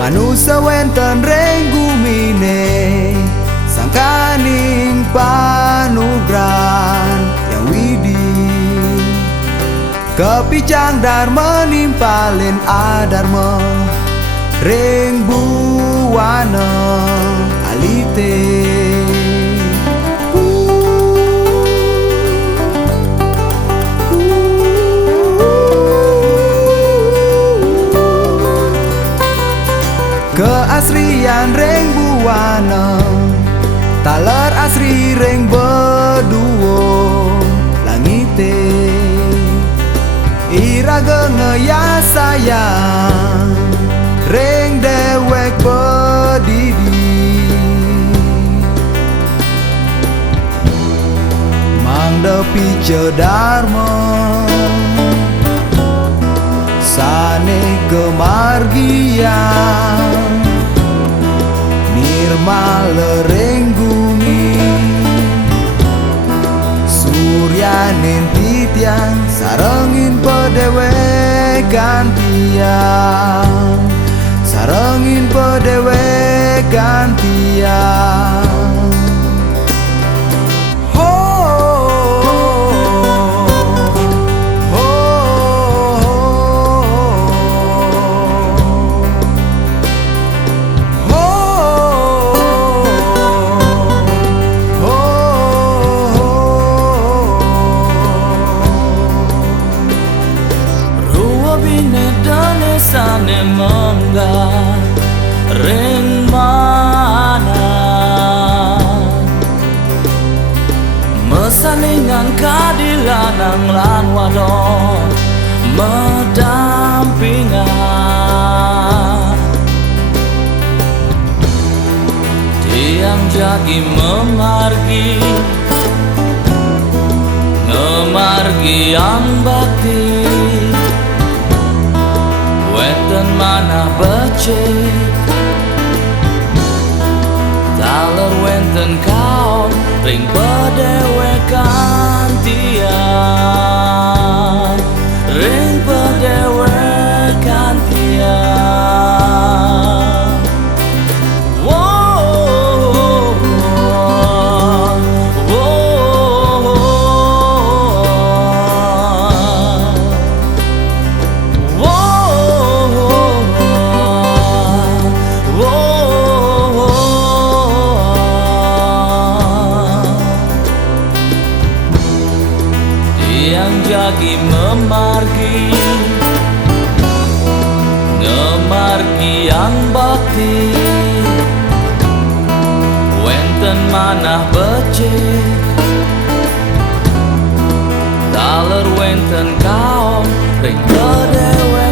Manusia wenten reng gumine sangkaning panugran yang widi kepicang dharma nimpalin adharma reng buwana alite. Keasrian reng buana taler asri reng beduo langite iraga ngeya sayang reng dewek pedidi mangdepi cedarma sane kemargian nirma lereng bumi surya nentitian sarengin pedewe gantian sarengin pedewe gantian. Sane mangga ring mana mesaningan kadilanang lan wadon medampingan tiang jagi memargi ngemargi yang bakti wenten manah becik taler wenten kaon ring pedewe gantian ring pedewe gantian. Wow, yang jagi memargi ngemargi yang bakti wenten manah becik taler wenten kaon ring pedewe